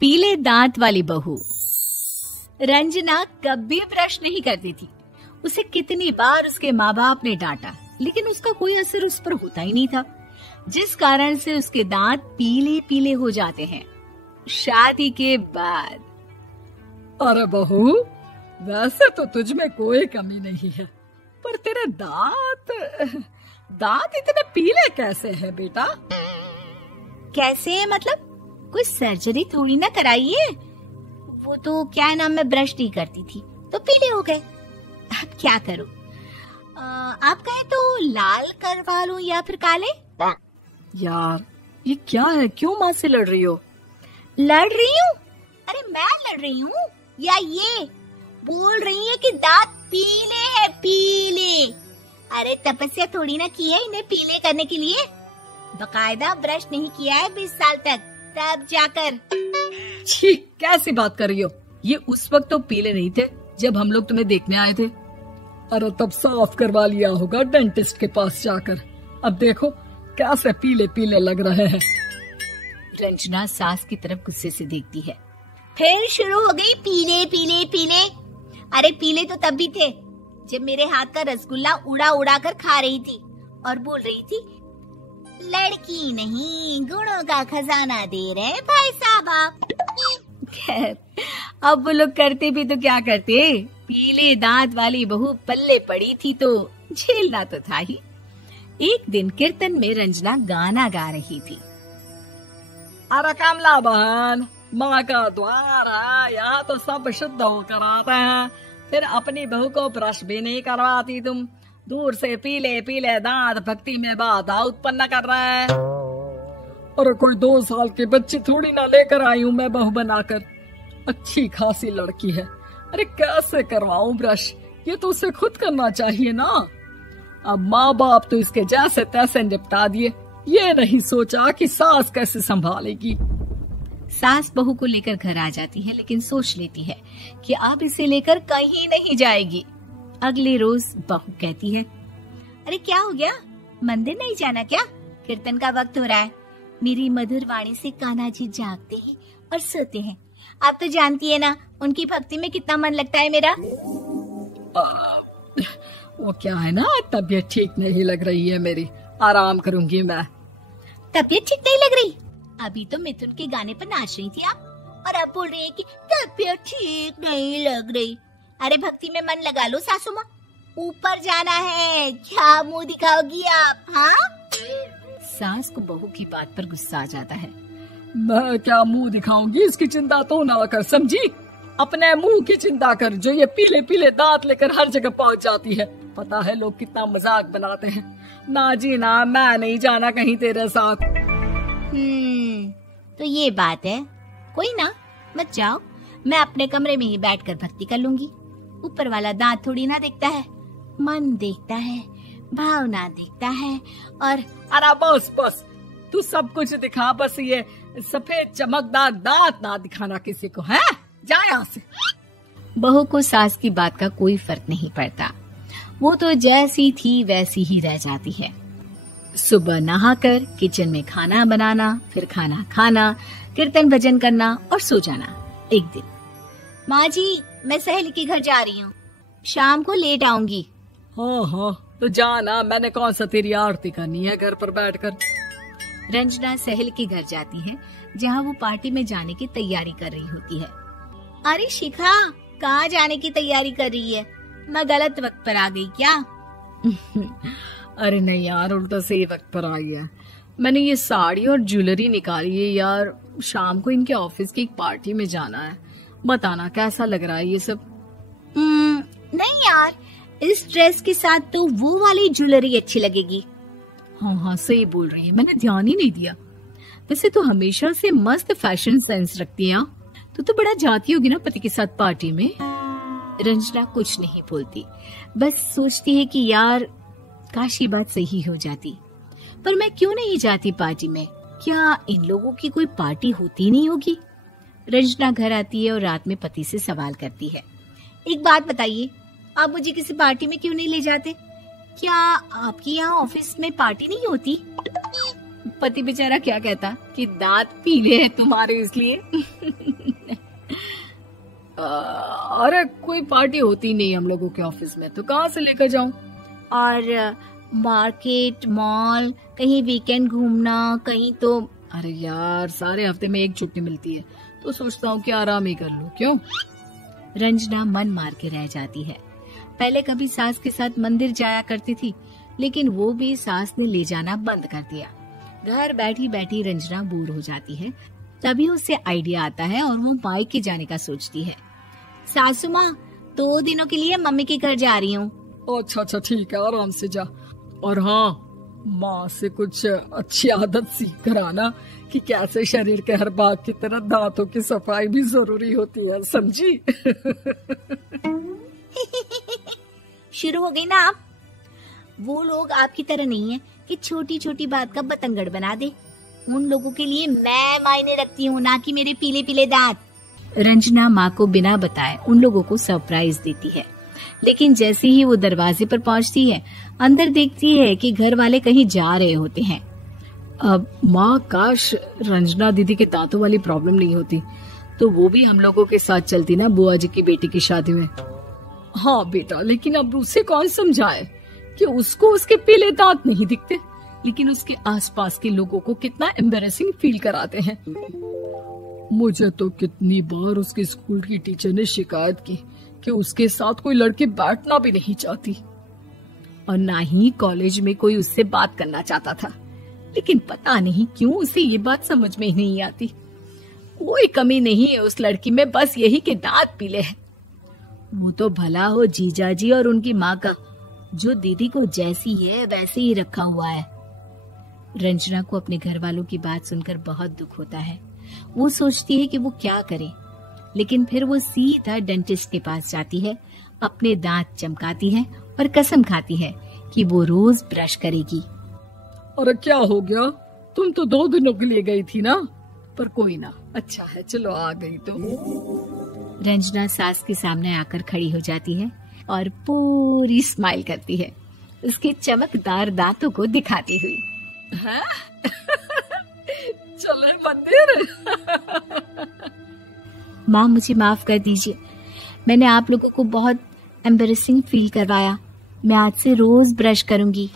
पीले दांत वाली बहू। रंजना कभी ब्रश नहीं करती थी। उसे कितनी बार उसके माँ बाप ने डांटा, लेकिन उसका कोई असर उस पर होता ही नहीं था, जिस कारण से उसके दांत पीले पीले हो जाते हैं। शादी के बाद। अरे बहू, वैसे तो तुझ में कोई कमी नहीं है, पर तेरे दांत इतने पीले कैसे हैं बेटा? कैसे मतलब? कोई सर्जरी थोड़ी ना कराई है। वो तो क्या नाम, मैं ब्रश नहीं करती थी तो पीले हो गए। अब क्या करूं? आप कहे तो लाल करवा लूं या फिर काले? यार ये क्या है, क्यों माँ से लड़ रही हो? लड़ रही हूँ? अरे मैं लड़ रही हूँ या ये बोल रही है कि दांत पीले हैं, पीले। अरे तपस्या थोड़ी ना की है इन्हें पीले करने के लिए। बकायदा ब्रश नहीं किया है 20 साल तक, तब जाकर। छी, कैसी बात कर रही हो? ये उस वक्त तो पीले नहीं थे जब हम लोग तुम्हें देखने आए थे। अरे तब साफ करवा लिया होगा डेंटिस्ट के पास जाकर। अब देखो कैसे पीले पीले लग रहे हैं। रंजना सास की तरफ गुस्से से देखती है। फिर शुरू हो गई पीले पीले पीले। अरे पीले तो तब भी थे जब मेरे हाथ का रसगुल्ला उड़ा उड़ा कर खा रही थी और बोल रही थी, लड़की नहीं गुणों का खजाना दे रहे भाई साहब आप। खैर, अब वो लोग करते भी तो क्या करते, पीले दांत वाली बहू पल्ले पड़ी थी तो झेलना तो था ही। एक दिन कीर्तन में रंजना गाना गा रही थी। अरे कमला बहन, माँ का द्वार है, यहाँ तो सब शुद्ध होकर आते हैं, फिर अपनी बहू को ब्रश भी नहीं करवाती तुम। दूर से पीले पीले दांत भक्ति में बाधा उत्पन्न कर रहे हैं। अरे कोई 2 साल के बच्चे थोड़ी ना लेकर आई हूँ मैं बहू बनाकर। अच्छी खासी लड़की है, अरे कैसे करवाऊं ब्रश? ये तो उसे खुद करना चाहिए ना। अब माँ बाप तो इसके जैसे तैसे निपटा दिए, ये नहीं सोचा कि सास कैसे संभालेगी। सास बहू को लेकर घर आ जाती है, लेकिन सोच लेती है कि अब इसे लेकर कहीं नहीं जाएगी। अगले रोज बहू कहती है, अरे क्या हो गया, मंदिर नहीं जाना क्या? कीर्तन का वक्त हो रहा है। मेरी मधुर वाणी से कान्हा जी जागते हैं और सोते हैं। आप तो जानती है ना उनकी भक्ति में कितना मन लगता है मेरा। वो क्या है ना, तबीयत ठीक नहीं लग रही है मेरी, आराम करूंगी मैं। तबीयत ठीक नहीं लग रही? अभी तो मिथुन के गाने पर नाच रही थी आप, और अब बोल रही है कि तबीयत ठीक नहीं लग रही। अरे भक्ति में मन लगा लो सासू माँ, ऊपर जाना है, क्या मुंह दिखाओगी आप? हाँ? सास को बहू की बात पर गुस्सा आ जाता है। मैं क्या मुंह दिखाऊंगी, इसकी चिंता तो ना कर, समझी? अपने मुंह की चिंता कर, जो ये पीले पीले दांत लेकर हर जगह पहुंच जाती है। पता है लोग कितना मजाक बनाते हैं। ना जी ना, मैं नहीं जाना कहीं तेरे साथ। तो ये बात है। कोई ना, मत जाओ, मैं अपने कमरे में ही बैठकर भक्ति कर लूंगी। ऊपर वाला दांत थोड़ी ना देखता है, मन देखता है, भावना देखता है। और अरे बस बस, तू सब कुछ दिखा, बस ये सफेद चमकदार दांत ना दिखाना किसी को, है? जा यहाँ से। बहू को सास की बात का कोई फर्क नहीं पड़ता, वो तो जैसी थी वैसी ही रह जाती है। सुबह नहाकर किचन में खाना बनाना, फिर खाना खाना, कीर्तन भजन करना और सो जाना। एक दिन, माँ जी मैं सहेली के घर जा रही हूँ, शाम को लेट आऊंगी। हाँ, तो जाना, मैंने कौन सा तेरी आरती करनी है घर पर बैठकर। रंजना सहेली के घर जाती है, जहाँ वो पार्टी में जाने की तैयारी कर रही होती है। अरे शिखा, कहाँ जाने की तैयारी कर रही है? मैं गलत वक्त पर आ गई क्या? अरे नहीं यार, उल्टा सही वक्त पर आई है। मैंने ये साड़ी और ज्वेलरी निकाली है यार, शाम को इनके ऑफिस की एक पार्टी में जाना है। बताना कैसा लग रहा है ये सब? नहीं यार, इस ड्रेस के साथ तो वो वाली ज्वेलरी अच्छी लगेगी। हाँ, सही बोल रही है, मैंने ध्यान ही नहीं दिया। वैसे तो हमेशा से मस्त फैशन सेंस रखती है। तो बड़ा जाती होगी ना पति के साथ पार्टी में। रंजना कुछ नहीं बोलती, बस सोचती है कि यार काश ये बात सही हो जाती, पर मैं क्यों नहीं जाती पार्टी में? क्या इन लोगों की कोई पार्टी होती नहीं होगी? रंजना घर आती है और रात में पति से सवाल करती है, एक बात बताइए, आप मुझे किसी पार्टी में क्यों नहीं ले जाते? क्या आपकी यहाँ ऑफिस में पार्टी नहीं होती? पति बेचारा क्या कहता कि दांत पीले हैं तुम्हारे इसलिए। अरे कोई पार्टी होती नहीं हम लोगों के ऑफिस में, तो कहाँ से लेकर जाऊं? और मार्केट, मॉल, कहीं वीकेंड घूमना, कहीं तो। अरे यार सारे हफ्ते में एक छुट्टी मिलती है, तो सोचता हूँ कि आराम ही कर लूं। क्यों? रंजना मन मार के रह जाती है। पहले कभी सास के साथ मंदिर जाया करती थी, लेकिन वो भी सास ने ले जाना बंद कर दिया। घर बैठी बैठी रंजना बोर हो जाती है। तभी उसे आइडिया आता है और वो मायके जाने का सोचती है। सासू माँ, 2 दिनों के लिए मम्मी के घर जा रही हूँ। अच्छा ठीक है, आराम से जा। और हाँ, माँ से कुछ अच्छी आदत सीख कर आना कि कैसे शरीर के हर भाग की तरह दांतों की सफाई भी जरूरी होती है, समझी? शुरू हो गई ना आप। वो लोग आपकी तरह नहीं है कि छोटी छोटी बात का बतंगड़ बना दे। उन लोगों के लिए मैं मायने रखती हूँ, ना कि मेरे पीले पीले दांत। रंजना माँ को बिना बताए उन लोगों को सरप्राइज देती है, लेकिन जैसे ही वो दरवाजे पर पहुँचती है, अंदर देखती है कि घर वाले कहीं जा रहे होते हैं। अब माँ, काश रंजना दीदी के दांतों वाली प्रॉब्लम नहीं होती, तो वो भी हम लोगों के साथ चलती ना बुआ जी की बेटी की शादी में। हाँ बेटा, लेकिन अब उसे कौन समझाए कि उसको उसके पीले दांत नहीं दिखते, लेकिन उसके आसपास के लोगों को कितना एम्बैरेसिंग फील कराते हैं। मुझे तो कितनी बार उसके स्कूल की टीचर ने शिकायत की कि उसके साथ कोई लड़की बैठना भी नहीं चाहती, और ना ही कॉलेज में कोई उससे बात करना चाहता था। लेकिन पता नहीं क्यों उसे ये बात समझ में ही नहीं आती। कोई कमी नहीं है उस लड़की में, बस यही कि दांत पीले हैं। वो तो भला हो जीजा जी और उनकी माँ का, जो दीदी को जैसी है वैसे ही रखा हुआ है। रंजना को अपने घर वालों की बात सुनकर बहुत दुख होता है। वो सोचती है कि वो क्या करे, लेकिन फिर वो सीधा डेंटिस्ट के पास जाती है, अपने दांत चमकाती है और कसम खाती है कि वो रोज ब्रश करेगी। अरे क्या हो गया? तुम तो 2 दिनों के लिए गई थी ना, पर कोई ना, अच्छा है, चलो आ गई तो। रंजना सास के सामने आकर खड़ी हो जाती है और पूरी स्माइल करती है, उसके चमकदार दांतों को दिखाती हुई। है? चले मंदिर। माँ, मुझे माफ कर दीजिए, मैंने आप लोगों को बहुत एम्बैरेसिंग फील करवाया। मैं आज से रोज ब्रश करूंगी।